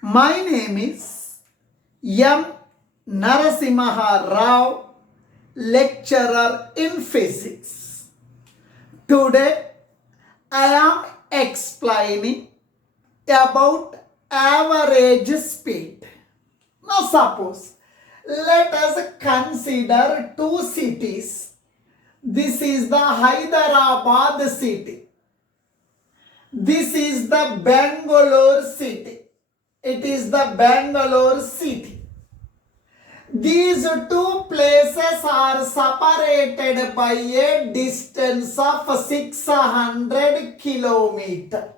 My name is M. NARASIMHARAO, lecturer in physics. Today I am explaining about average speed. Now suppose let us consider two cities. This is the Hyderabad city. This is the Bangalore city. It is the Bangalore city. These two places are separated by a distance of 600 kilometers.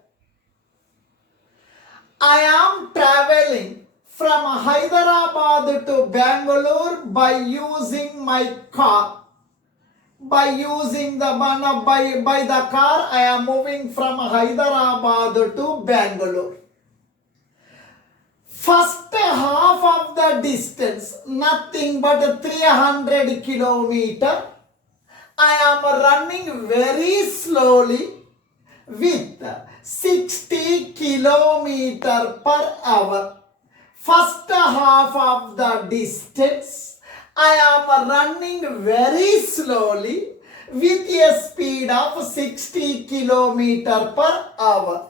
I am traveling from Hyderabad to Bangalore by using my car. By the car, I am moving from Hyderabad to Bangalore. First half of the distance, nothing but 300 kilometers. I am running very slowly with 60 kilometers per hour. First half of the distance, I am running very slowly with a speed of 60 kilometers per hour.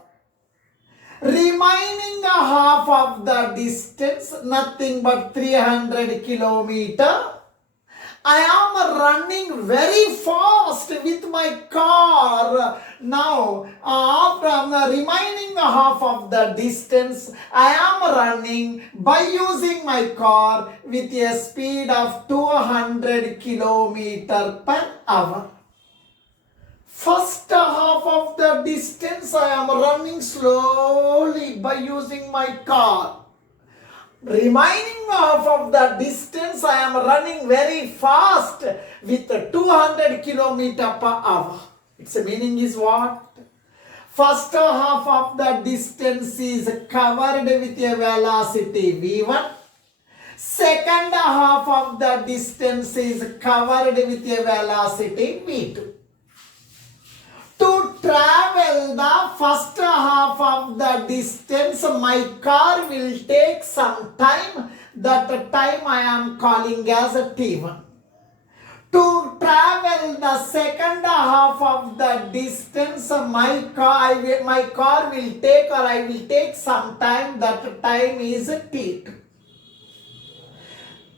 Remaining half of the distance, nothing but 300 kilometers, I am running very fast with my car. Now, from the remaining half of the distance, I am running by using my car with a speed of 200 kilometers per hour. First half of the distance, I am running slowly by using my car. Remaining half of the distance, I am running very fast with 200 kilometers per hour. Its meaning is what? First half of the distance is covered with a velocity v1. Second half of the distance is covered with a velocity v2. To travel the first half of the distance, my car will take some time. That time I am calling as T1. To travel the second half of the distance, my car will take, or I will take some time. That time is T2.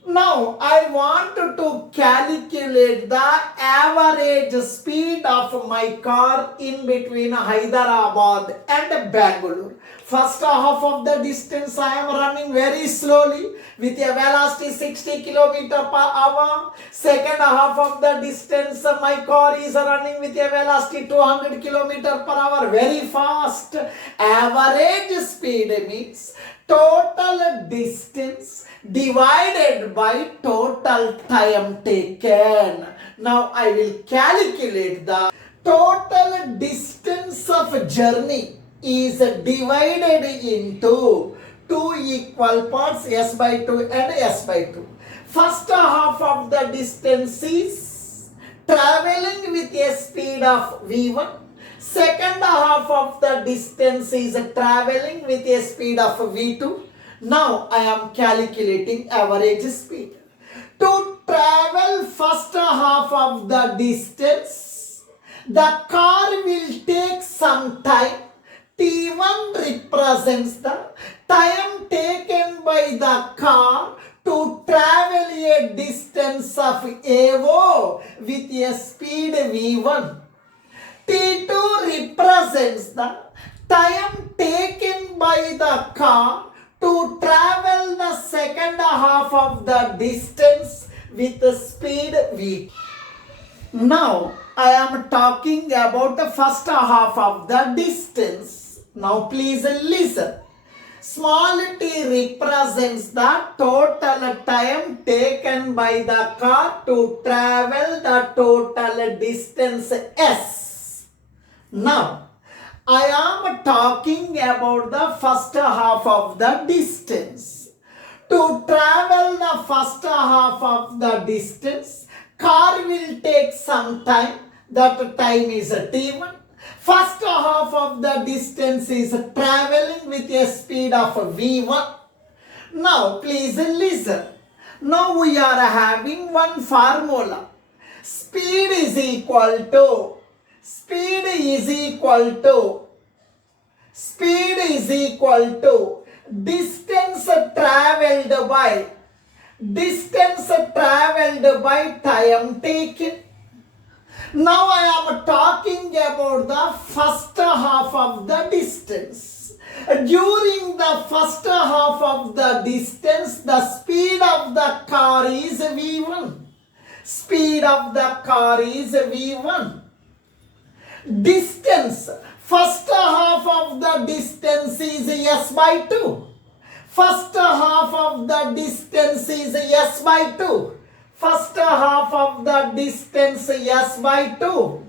Now, I want to calculate the average speed of my car in between Hyderabad and Bangalore. First half of the distance, I am running very slowly with a velocity 60 km per hour. Second half of the distance, my car is running with a velocity 200 km per hour, very fast. Average speed means total distance divided by total time taken. Now I will calculate the total distance of journey is divided into two equal parts, s by 2 and s by 2. First half of the distance is traveling with a speed of v1. Second half of the distance is traveling with a speed of v2. Now I am calculating average speed. To travel first half of the distance, the car will take some time. T1 represents the time taken by the car to travel a distance of AO with a speed v1. T2 represents the time taken by the car to travel the second half of the distance with the speed v. Now, I am talking about the first half of the distance. Now, please listen. Small t represents the total time taken by the car to travel the total distance s. Now, I am talking about the first half of the distance. To travel the first half of the distance, car will take some time. That time is T1. First half of the distance is traveling with a speed of v1. Now please listen. Now we are having one formula. Speed is equal to distance traveled by time taken. Now I am talking about the first half of the distance. During the first half of the distance, the speed of the car is v1. Distance. First half of the distance is s by 2. First half of the distance is s by 2. First half of the distance s by 2.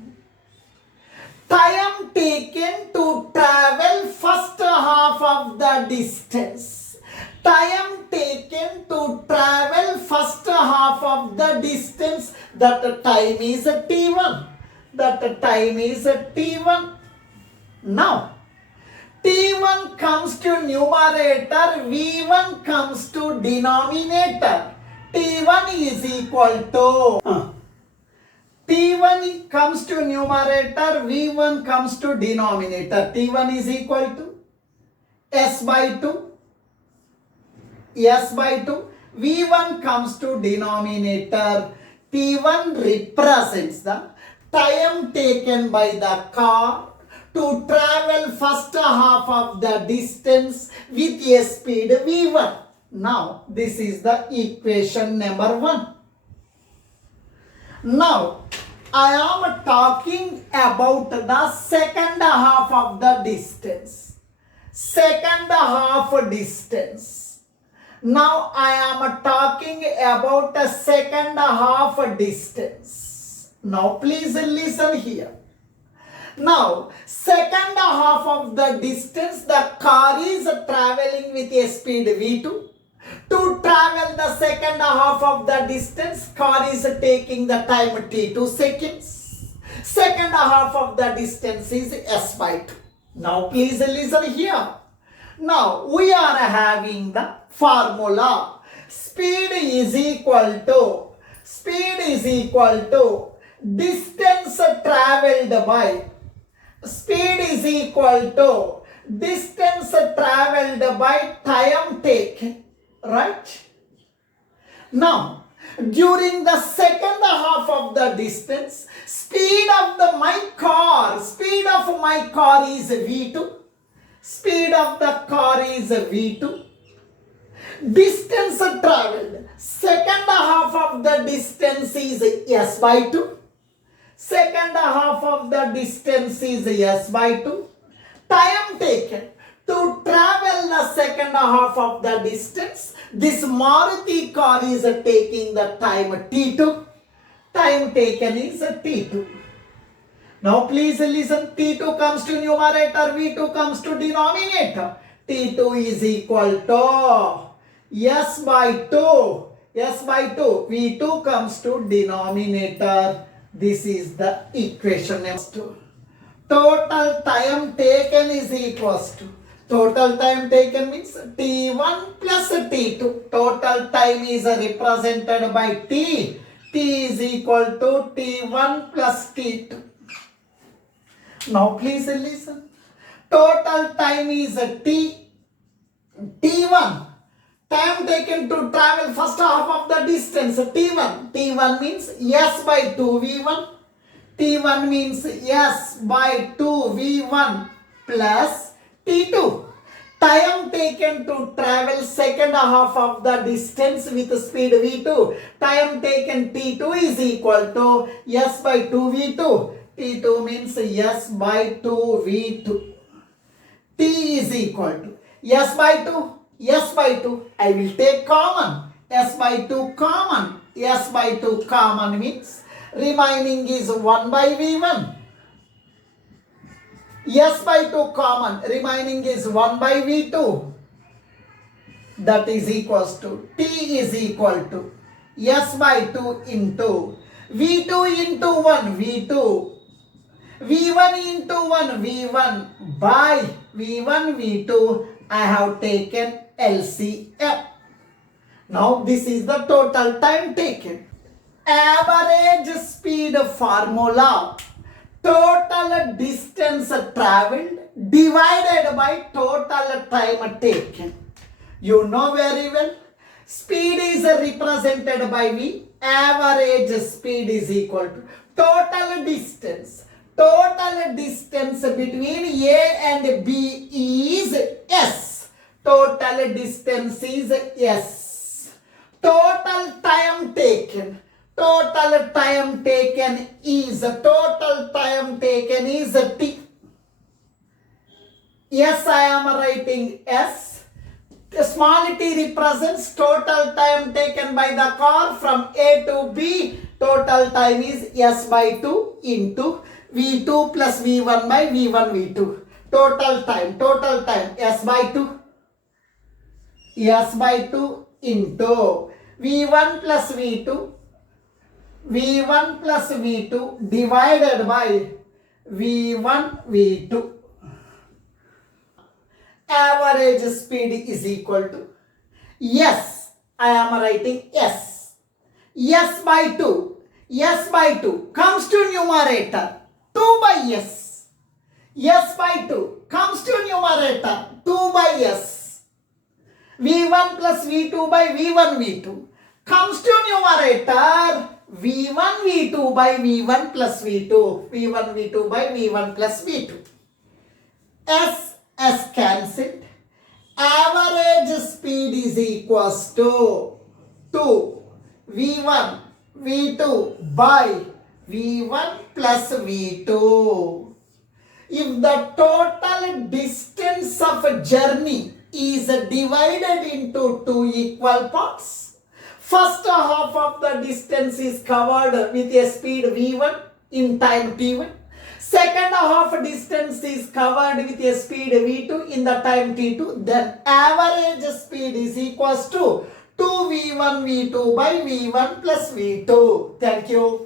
Time taken to travel first half of the distance. Time taken to travel first half of the distance, that time is t1. Now, t1 comes to numerator, v1 comes to denominator. T1 is equal to T1 comes to numerator, V1 comes to denominator. T1 is equal to S by 2. V1 comes to denominator. T1 represents the time taken by the car to travel first half of the distance with a speed V1. Now, this is the equation number 1. Now, I am talking about the second half of the distance. Now, I am talking about the second half distance. Now, please listen here. Now, second half of the distance, the car is traveling with a speed v2. To travel the second half of the distance, car is taking the time t2 seconds. Second half of the distance is s by 2. Now please listen here. Now we are having the formula. Speed is equal to distance traveled by. Speed is equal to distance traveled by time taken. Right? Now, during the second half of the distance, speed of my car is v2. Distance traveled. Second half of the distance is s by 2. Time taken to travel the second half of the distance, this Maruti car is taking the time t2. Time taken is t2. Now please listen. T2 comes to numerator, V2 comes to denominator. T2 is equal to s by 2. V2 comes to denominator. This is the equation number 2. Total time taken is equals to. Total time taken means T1 plus T2. Total time is represented by T. T is equal to T1 plus T2. Now please listen. Total time is T1. Time taken to travel first half of the distance T1. T1 means S by 2 V1. T1 means S by 2 V1 plus T2. Time taken to travel second half of the distance with speed V2. Time taken T2 is equal to S by 2 V2. T2 means S by 2 V2. T is equal to S by 2. S by 2. I will take common. S by 2 common. S by 2 common means remaining is 1 by V1. S by 2 common, remaining is 1 by V2. That is equals to T is equal to S by 2 into V2 into 1 V2 V1 into 1, V1 by V1, V2, I have taken LCM. Now this is the total time taken. Average speed formula. Total distance traveled divided by total time taken. You know very well. Speed is represented by V. Average speed is equal to total distance. Total distance between A and B is S. Total distance is S. Total time taken. Total time taken is T. Yes, I am writing S. The small t represents total time taken by the car from A to B. Total time is S by 2 into V2 plus V1 by V1 V2. Total time S by 2. S by 2 into V1 plus V2. V1 plus V2 divided by V1 V2. Average speed is equal to, yes, I am writing S. S by 2. S by 2 comes to numerator 2 by S. S by 2 comes to numerator 2 by S. V1 plus V2 by V1 V2 comes to numerator V1 V2 by V1 plus V2. V1 V2 by V1 plus V2. S cancelled. Average speed is equals to 2 V1 V2 by V1 plus V2. If the total distance of journey is divided into two equal parts, first half of the distance is covered with a speed V1 in time T1. Second half distance is covered with a speed V2 in the time T2. Then average speed is equals to 2 V1 V2 by V1 plus V2. Thank you.